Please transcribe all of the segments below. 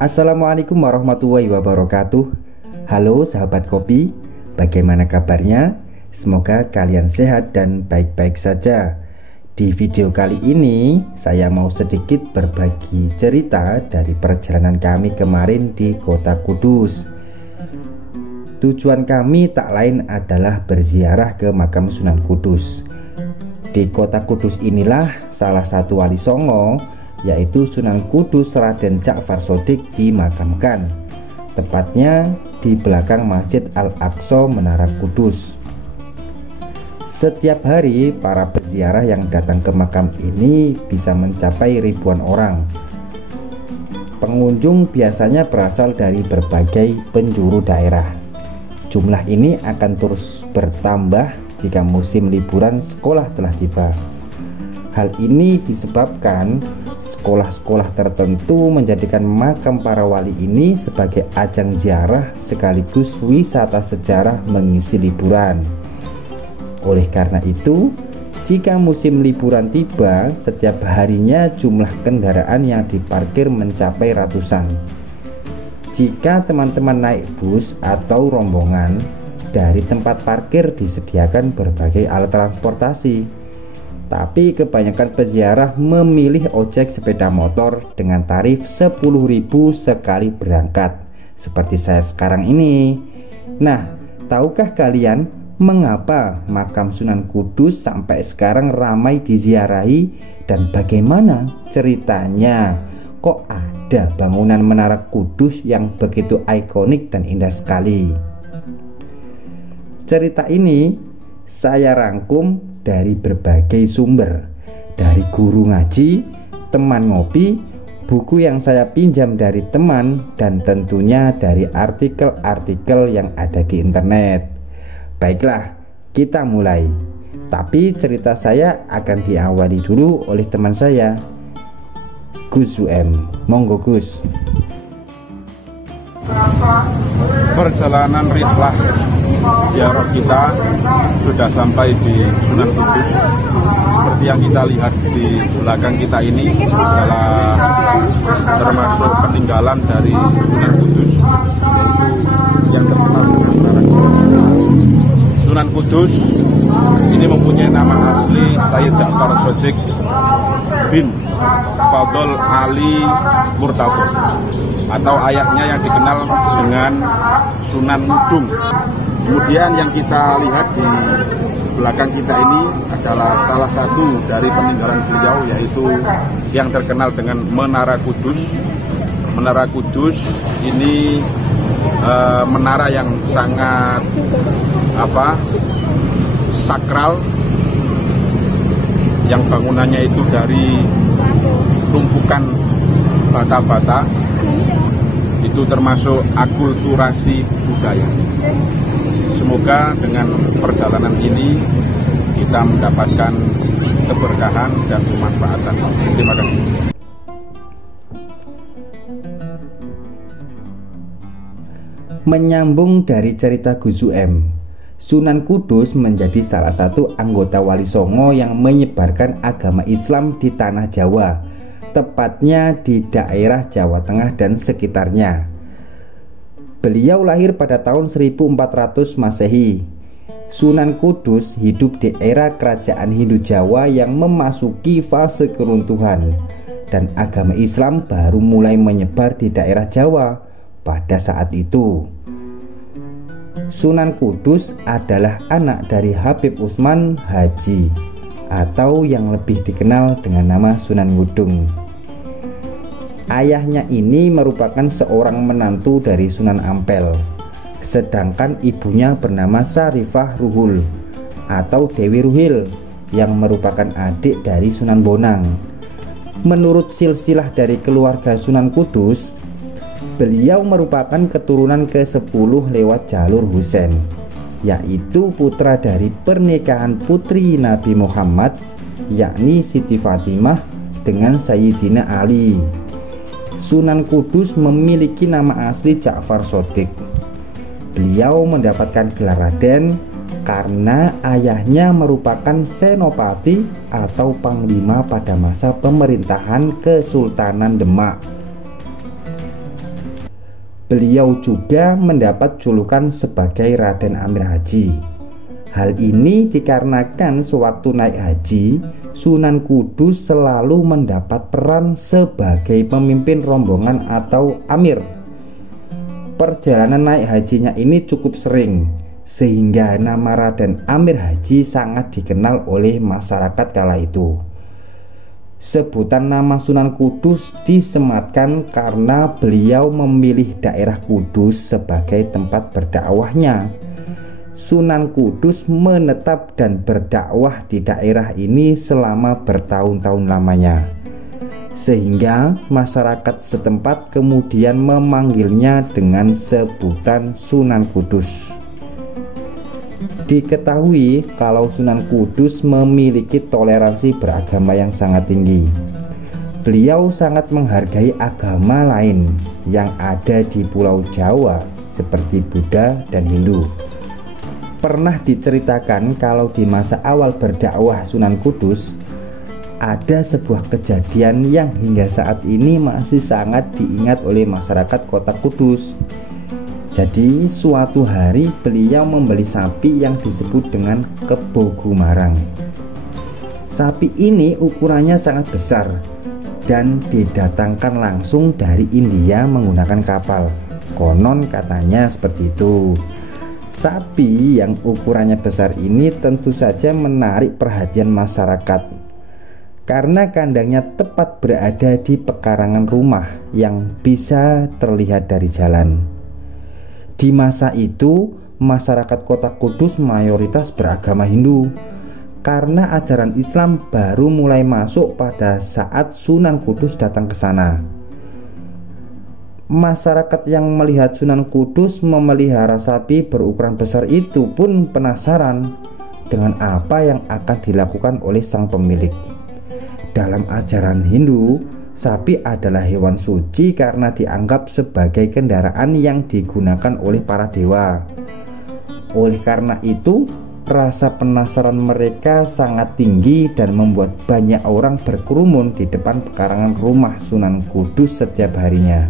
Assalamualaikum warahmatullahi wabarakatuh. Halo sahabat kopi, bagaimana kabarnya? Semoga kalian sehat dan baik-baik saja. Di video kali ini saya mau sedikit berbagi cerita dari perjalanan kami kemarin di kota Kudus. Tujuan kami tak lain adalah berziarah ke makam Sunan Kudus. Di kota Kudus inilah salah satu wali songo, yaitu Sunan Kudus Raden Ja'far Shodiq dimakamkan, tepatnya di belakang Masjid Al-Aqsa Menara Kudus. Setiap hari para peziarah yang datang ke makam ini bisa mencapai ribuan orang. Pengunjung biasanya berasal dari berbagai penjuru daerah. Jumlah ini akan terus bertambah jika musim liburan sekolah telah tiba. Hal ini disebabkan sekolah-sekolah tertentu menjadikan makam para wali ini sebagai ajang ziarah sekaligus wisata sejarah mengisi liburan. Oleh karena itu, jika musim liburan tiba, setiap harinya jumlah kendaraan yang diparkir mencapai ratusan. Jika teman-teman naik bus atau rombongan, dari tempat parkir disediakan berbagai alat transportasi. Tapi kebanyakan peziarah memilih ojek sepeda motor dengan tarif 10.000 sekali berangkat, seperti saya sekarang ini. Nah, tahukah kalian mengapa makam Sunan Kudus sampai sekarang ramai diziarahi dan bagaimana ceritanya? Kok ada bangunan Menara Kudus yang begitu ikonik dan indah sekali? Cerita ini saya rangkum dari berbagai sumber, dari guru ngaji, teman ngopi, buku yang saya pinjam dari teman, dan tentunya dari artikel-artikel yang ada di internet. Baiklah, kita mulai. Tapi cerita saya akan diawali dulu oleh teman saya, Gus UM. Monggo Gus. Perjalanan rihlah ziarah kita sudah sampai di Sunan Kudus. Seperti yang kita lihat di belakang kita ini adalah termasuk peninggalan dari Sunan Kudus, yang terkenal dengan Menara Kudus. Sunan Kudus ini mempunyai nama asli Sayyid Ja'far Shodiq bin Fadl Ali Murtado, atau ayahnya yang dikenal dengan Sunan Ngudung. Kemudian yang kita lihat di belakang kita ini adalah salah satu dari peninggalan beliau, yaitu yang terkenal dengan Menara Kudus. Menara Kudus ini menara yang sangat sakral, yang bangunannya itu dari tumpukan bata-bata. Itu termasuk akulturasi budaya. Semoga dengan perjalanan ini kita mendapatkan keberkahan dan kemanfaatan. Terima kasih. Menyambung dari cerita Gus UM, Sunan Kudus menjadi salah satu anggota Wali Songo yang menyebarkan agama Islam di tanah Jawa, tepatnya di daerah Jawa Tengah dan sekitarnya. Beliau lahir pada tahun 1400 Masehi. Sunan Kudus hidup di era kerajaan Hindu Jawa yang memasuki fase keruntuhan, dan agama Islam baru mulai menyebar di daerah Jawa pada saat itu. Sunan Kudus adalah anak dari Habib Utsman Haji, atau yang lebih dikenal dengan nama Sunan Ngudung. Ayahnya ini merupakan seorang menantu dari Sunan Ampel, sedangkan ibunya bernama Sarifah Ruhul atau Dewi Ruhil, yang merupakan adik dari Sunan Bonang. Menurut silsilah dari keluarga Sunan Kudus, beliau merupakan keturunan ke-10 lewat jalur Husain, yaitu putra dari pernikahan putri Nabi Muhammad, yakni Siti Fatimah dengan Sayyidina Ali. Sunan Kudus memiliki nama asli Ja'far Shodiq. Beliau mendapatkan gelar Raden karena ayahnya merupakan senopati atau panglima pada masa pemerintahan Kesultanan Demak. Beliau juga mendapat julukan sebagai Raden Amir Haji. Hal ini dikarenakan sewaktu naik haji, Sunan Kudus selalu mendapat peran sebagai pemimpin rombongan atau amir. Perjalanan naik hajinya ini cukup sering, sehingga nama Raden Amir Haji sangat dikenal oleh masyarakat kala itu. Sebutan nama Sunan Kudus disematkan karena beliau memilih daerah Kudus sebagai tempat berdakwahnya. Sunan Kudus menetap dan berdakwah di daerah ini selama bertahun-tahun lamanya, sehingga masyarakat setempat kemudian memanggilnya dengan sebutan Sunan Kudus. Diketahui kalau Sunan Kudus memiliki toleransi beragama yang sangat tinggi. Beliau sangat menghargai agama lain yang ada di Pulau Jawa seperti Buddha dan Hindu. Pernah diceritakan kalau di masa awal berdakwah Sunan Kudus ada sebuah kejadian yang hingga saat ini masih sangat diingat oleh masyarakat kota Kudus. Jadi suatu hari beliau membeli sapi yang disebut dengan Kebo Gumarang. Sapi ini ukurannya sangat besar dan didatangkan langsung dari India menggunakan kapal. Konon katanya seperti itu. Sapi yang ukurannya besar ini tentu saja menarik perhatian masyarakat karena kandangnya tepat berada di pekarangan rumah yang bisa terlihat dari jalan. Di masa itu, masyarakat kota Kudus mayoritas beragama Hindu karena ajaran Islam baru mulai masuk pada saat Sunan Kudus datang ke sana. Masyarakat yang melihat Sunan Kudus memelihara sapi berukuran besar itu pun penasaran dengan apa yang akan dilakukan oleh sang pemilik. Dalam ajaran Hindu, sapi adalah hewan suci karena dianggap sebagai kendaraan yang digunakan oleh para dewa. Oleh karena itu, rasa penasaran mereka sangat tinggi dan membuat banyak orang berkerumun di depan pekarangan rumah Sunan Kudus setiap harinya.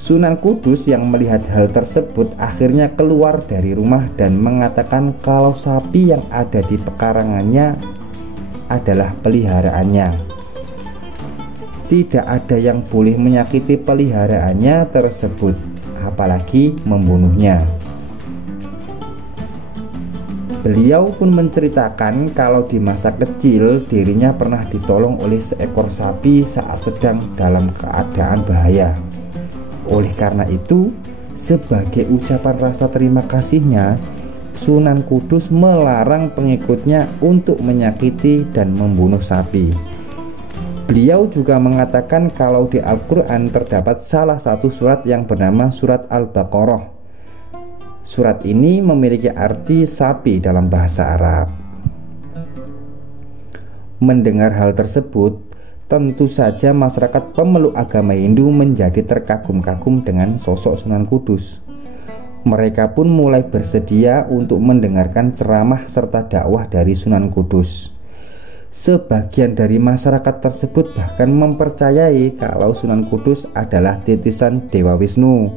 Sunan Kudus yang melihat hal tersebut akhirnya keluar dari rumah dan mengatakan kalau sapi yang ada di pekarangannya adalah peliharaannya. Tidak ada yang boleh menyakiti peliharaannya tersebut, apalagi membunuhnya. Beliau pun menceritakan kalau di masa kecil dirinya pernah ditolong oleh seekor sapi saat sedang dalam keadaan bahaya. Oleh karena itu, sebagai ucapan rasa terima kasihnya, Sunan Kudus melarang pengikutnya untuk menyakiti dan membunuh sapi. Beliau juga mengatakan kalau di Al-Quran terdapat salah satu surat yang bernama Surat Al-Baqarah. Surat ini memiliki arti sapi dalam bahasa Arab. Mendengar hal tersebut, tentu saja masyarakat pemeluk agama Hindu menjadi terkagum-kagum dengan sosok Sunan Kudus. Mereka pun mulai bersedia untuk mendengarkan ceramah serta dakwah dari Sunan Kudus. Sebagian dari masyarakat tersebut bahkan mempercayai kalau Sunan Kudus adalah titisan Dewa Wisnu.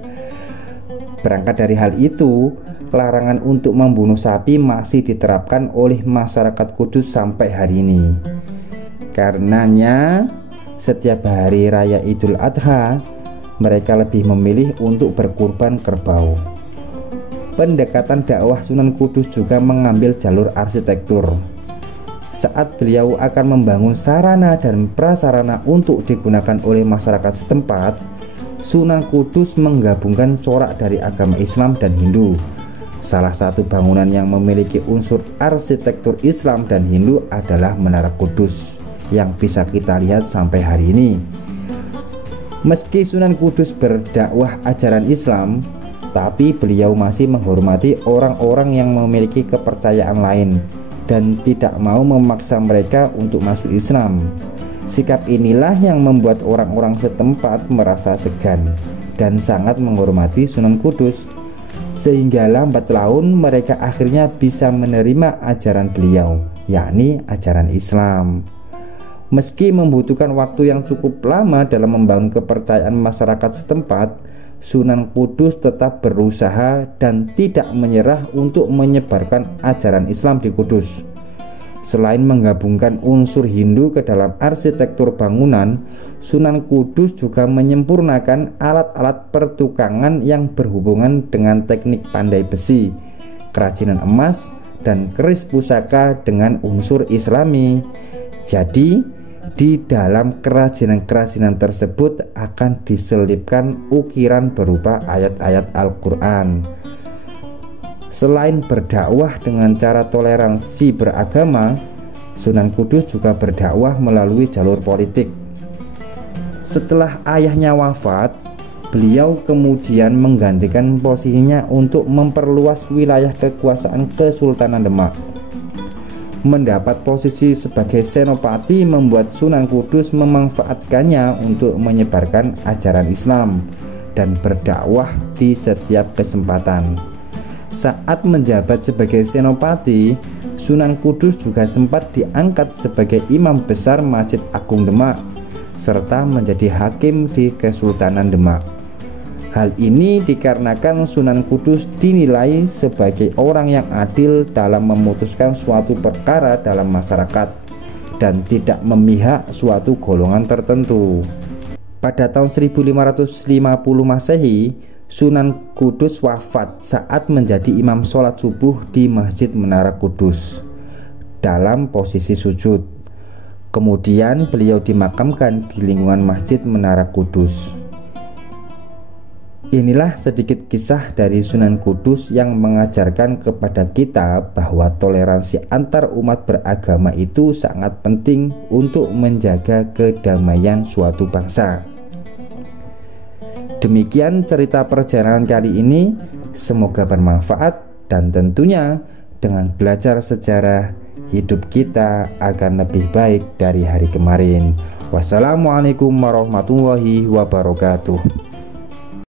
Berangkat dari hal itu, larangan untuk membunuh sapi masih diterapkan oleh masyarakat Kudus sampai hari ini. Karenanya, setiap hari raya Idul Adha, mereka lebih memilih untuk berkurban kerbau. Pendekatan dakwah Sunan Kudus juga mengambil jalur arsitektur. Saat beliau akan membangun sarana dan prasarana untuk digunakan oleh masyarakat setempat, Sunan Kudus menggabungkan corak dari agama Islam dan Hindu. Salah satu bangunan yang memiliki unsur arsitektur Islam dan Hindu adalah Menara Kudus yang bisa kita lihat sampai hari ini. Meski Sunan Kudus berdakwah ajaran Islam, tapi beliau masih menghormati orang-orang yang memiliki kepercayaan lain dan tidak mau memaksa mereka untuk masuk Islam. Sikap inilah yang membuat orang-orang setempat merasa segan dan sangat menghormati Sunan Kudus, sehingga lambat laun mereka akhirnya bisa menerima ajaran beliau, yakni ajaran Islam. Meski membutuhkan waktu yang cukup lama dalam membangun kepercayaan masyarakat setempat, Sunan Kudus tetap berusaha dan tidak menyerah untuk menyebarkan ajaran Islam di Kudus. Selain menggabungkan unsur Hindu ke dalam arsitektur bangunan, Sunan Kudus juga menyempurnakan alat-alat pertukangan yang berhubungan dengan teknik pandai besi, kerajinan emas, dan keris pusaka dengan unsur Islami. Jadi, di dalam kerajinan-kerajinan tersebut akan diselipkan ukiran berupa ayat-ayat Al-Quran. Selain berdakwah dengan cara toleransi beragama, Sunan Kudus juga berdakwah melalui jalur politik. Setelah ayahnya wafat, beliau kemudian menggantikan posisinya untuk memperluas wilayah kekuasaan Kesultanan Demak. Mendapat posisi sebagai senopati membuat Sunan Kudus memanfaatkannya untuk menyebarkan ajaran Islam dan berdakwah di setiap kesempatan. Saat menjabat sebagai senopati, Sunan Kudus juga sempat diangkat sebagai imam besar Masjid Agung Demak serta menjadi hakim di Kesultanan Demak. Hal ini dikarenakan Sunan Kudus dinilai sebagai orang yang adil dalam memutuskan suatu perkara dalam masyarakat dan tidak memihak suatu golongan tertentu. Pada tahun 1550 Masehi, Sunan Kudus wafat saat menjadi imam sholat subuh di Masjid Menara Kudus dalam posisi sujud. Kemudian beliau dimakamkan di lingkungan Masjid Menara Kudus. Inilah sedikit kisah dari Sunan Kudus yang mengajarkan kepada kita bahwa toleransi antar umat beragama itu sangat penting untuk menjaga kedamaian suatu bangsa. Demikian cerita perjalanan kali ini, semoga bermanfaat dan tentunya dengan belajar sejarah, hidup kita akan lebih baik dari hari kemarin. Wassalamualaikum warahmatullahi wabarakatuh.